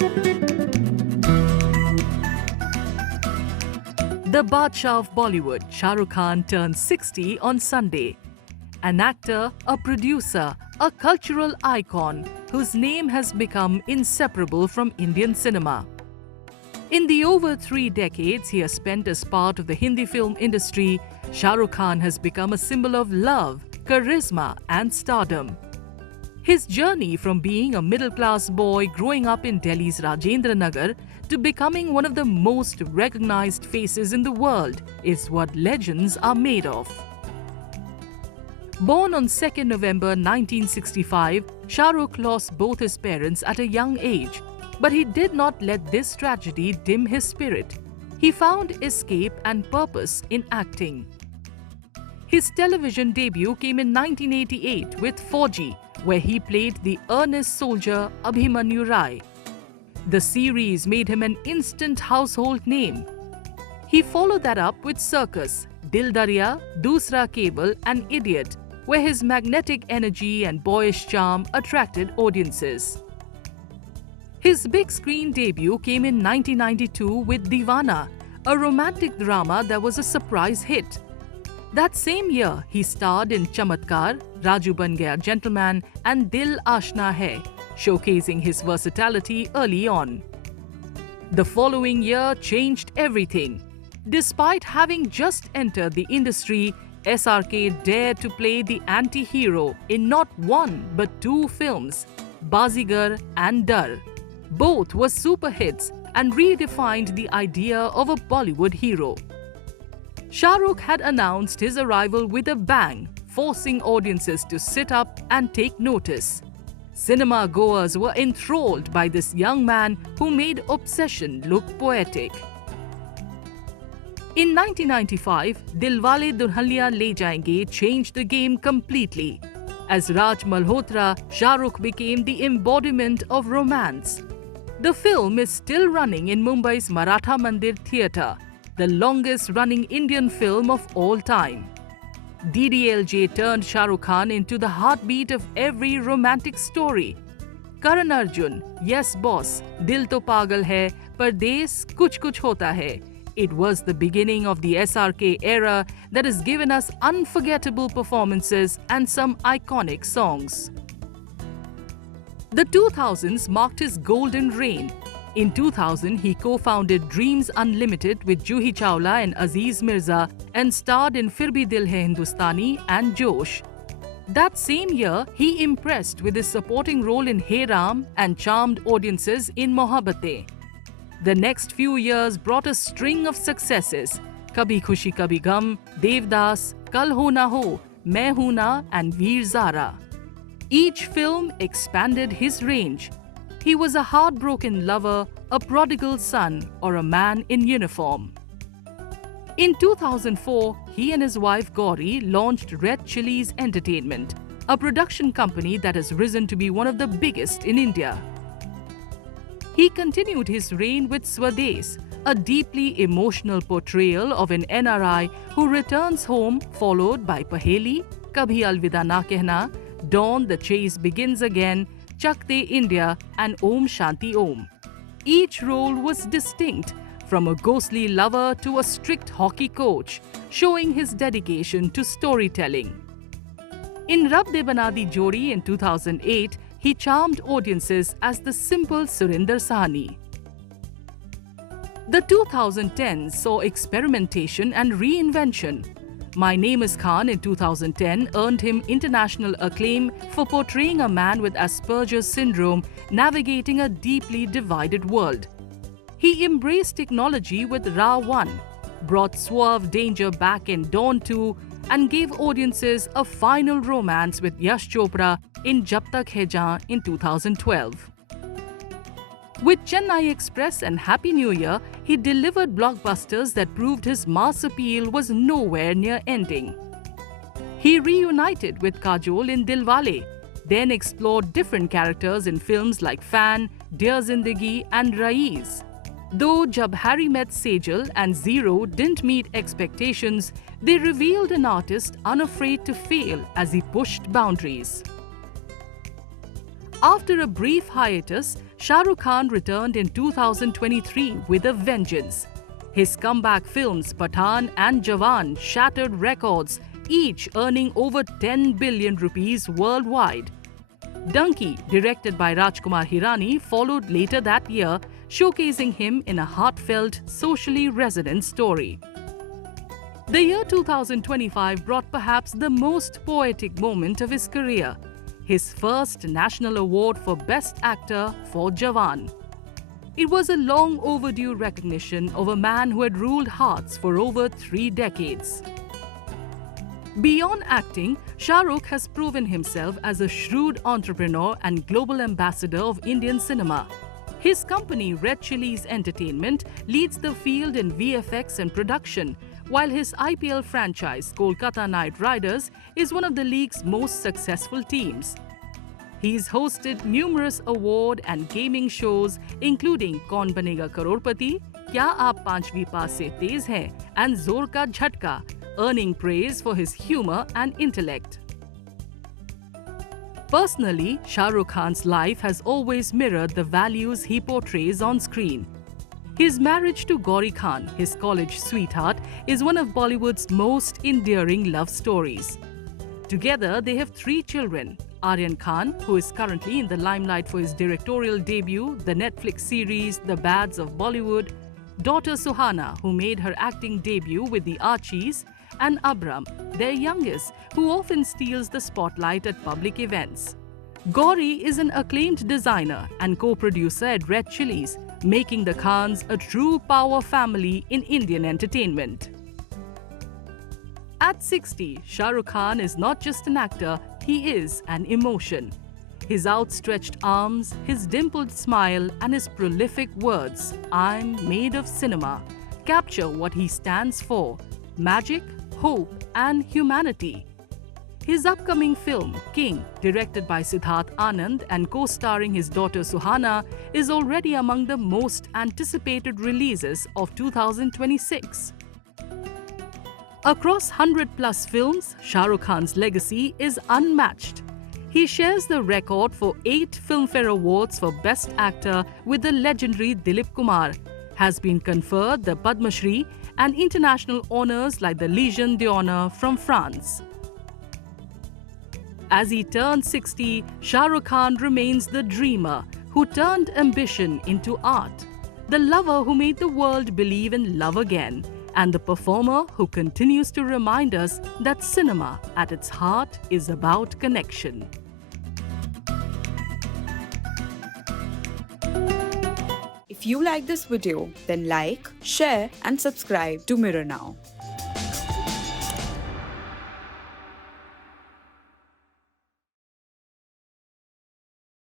The Badshah of Bollywood, Shah Rukh Khan, turned 60 on Sunday. An actor, a producer, a cultural icon whose name has become inseparable from Indian cinema. In the over 3 decades he has spent as part of the Hindi film industry, Shah Rukh Khan has become a symbol of love, charisma and stardom. His journey from being a middle-class boy growing up in Delhi's Rajendra Nagar to becoming one of the most recognized faces in the world is what legends are made of. Born on 2nd November 1965, Shah Rukh lost both his parents at a young age, but he did not let this tragedy dim his spirit. He found escape and purpose in acting. His television debut came in 1988 with Fauji, where he played the earnest soldier Abhimanyu Rai. The series made him an instant household name. He followed that up with Circus, Dil Darya, Dusra Cable and Idiot, where his magnetic energy and boyish charm attracted audiences. His big screen debut came in 1992 with Deewana, a romantic drama that was a surprise hit. That same year, he starred in Chamatkar, Raju Ban Gaya Gentleman and Dil Ashna Hai, showcasing his versatility early on. The following year changed everything. Despite having just entered the industry, SRK dared to play the anti-hero in not one but 2 films, Bazigar and Dar. Both were super hits and redefined the idea of a Bollywood hero. Shah Rukh had announced his arrival with a bang, forcing audiences to sit up and take notice. Cinema goers were enthralled by this young man who made obsession look poetic. In 1995, Dilwale Dulhania Le Jayenge changed the game completely. As Raj Malhotra, Shah Rukh became the embodiment of romance. The film is still running in Mumbai's Maratha Mandir Theatre, the longest-running Indian film of all time. DDLJ turned Shah Rukh Khan into the heartbeat of every romantic story. Karan Arjun, Yes Boss, Dil To Pagal Hai, Pardes, Kuch Kuch Hota Hai. It was the beginning of the SRK era that has given us unforgettable performances and some iconic songs. The 2000s marked his golden reign. In 2000, he co-founded Dreams Unlimited with Juhi Chawla and Aziz Mirza and starred in Fir Bhi Dil Hai Hindustani and Josh. That same year, he impressed with his supporting role in Hey Ram and charmed audiences in Mohabbatein. The next few years brought a string of successes: Kabhi Khushi Kabhi Gum, Devdas, Kal Ho Na Ho, Main Hoon Na and Veer Zara. Each film expanded his range. He was a heartbroken lover, a prodigal son, or a man in uniform. In 2004, he and his wife Gauri launched Red Chillies Entertainment, a production company that has risen to be one of the biggest in India. He continued his reign with Swades, a deeply emotional portrayal of an NRI who returns home, followed by Paheli, Kabhi Alvida Na Kehna, Dawn, The Chase Begins Again, Chak De India and Om Shanti Om. Each role was distinct, from a ghostly lover to a strict hockey coach, showing his dedication to storytelling. In Rab De Bana Di Jodi in 2008, he charmed audiences as the simple Surinder Sahni. The 2010s saw experimentation and reinvention. My Name is Khan in 2010 earned him international acclaim for portraying a man with Asperger's syndrome navigating a deeply divided world. He embraced technology with Ra 1, brought suave danger back in Dawn 2, and gave audiences a final romance with Yash Chopra in Jab Tak Hai Jaan in 2012. With Chennai Express and Happy New Year, he delivered blockbusters that proved his mass appeal was nowhere near ending. He reunited with Kajol in Dilwale, then explored different characters in films like Fan, Dear Zindagi and Raiz. Though Jab Harry Met Sejal and Zero didn't meet expectations, they revealed an artist unafraid to fail as he pushed boundaries. After a brief hiatus, Shah Rukh Khan returned in 2023 with a vengeance. His comeback films Pathaan and Jawan shattered records, each earning over 10 billion rupees worldwide. Donkey, directed by Rajkumar Hirani, followed later that year, showcasing him in a heartfelt, socially resonant story. The year 2025 brought perhaps the most poetic moment of his career, his first national award for Best Actor for Jawan. It was a long overdue recognition of a man who had ruled hearts for over 3 decades. Beyond acting, Shah Rukh has proven himself as a shrewd entrepreneur and global ambassador of Indian cinema. His company, Red Chillies Entertainment, leads the field in VFX and production, while his IPL franchise, Kolkata Knight Riders, is one of the league's most successful teams. He's hosted numerous award and gaming shows, including Kaun Banega Crorepati, Kya Aap Panchvi Paas Se Tez Hain, and Zor Ka Jhatka, earning praise for his humor and intellect. Personally, Shah Rukh Khan's life has always mirrored the values he portrays on screen. His marriage to Gauri Khan, his college sweetheart, is one of Bollywood's most endearing love stories. Together, they have 3 children: Aryan Khan, who is currently in the limelight for his directorial debut, the Netflix series The Bads of Bollywood; daughter Suhana, who made her acting debut with the Archies; and Abram, their youngest, who often steals the spotlight at public events. Gauri is an acclaimed designer and co-producer at Red Chillies, making the Khans a true power family in Indian entertainment. At 60, Shah Rukh Khan is not just an actor, he is an emotion. His outstretched arms, his dimpled smile, and his prolific words, "I'm made of cinema," capture what he stands for: magic, hope, and humanity. His upcoming film, King, directed by Siddharth Anand and co-starring his daughter Suhana, is already among the most anticipated releases of 2026. Across 100+ films, Shah Rukh Khan's legacy is unmatched. He shares the record for 8 Filmfare Awards for Best Actor with the legendary Dilip Kumar, has been conferred the Padma Shri and international honours like the Légion d'Honneur from France. As he turns 60, Shah Rukh Khan remains the dreamer who turned ambition into art, the lover who made the world believe in love again, and the performer who continues to remind us that cinema at its heart is about connection. If you like this video, then like, share and subscribe to Mirror Now.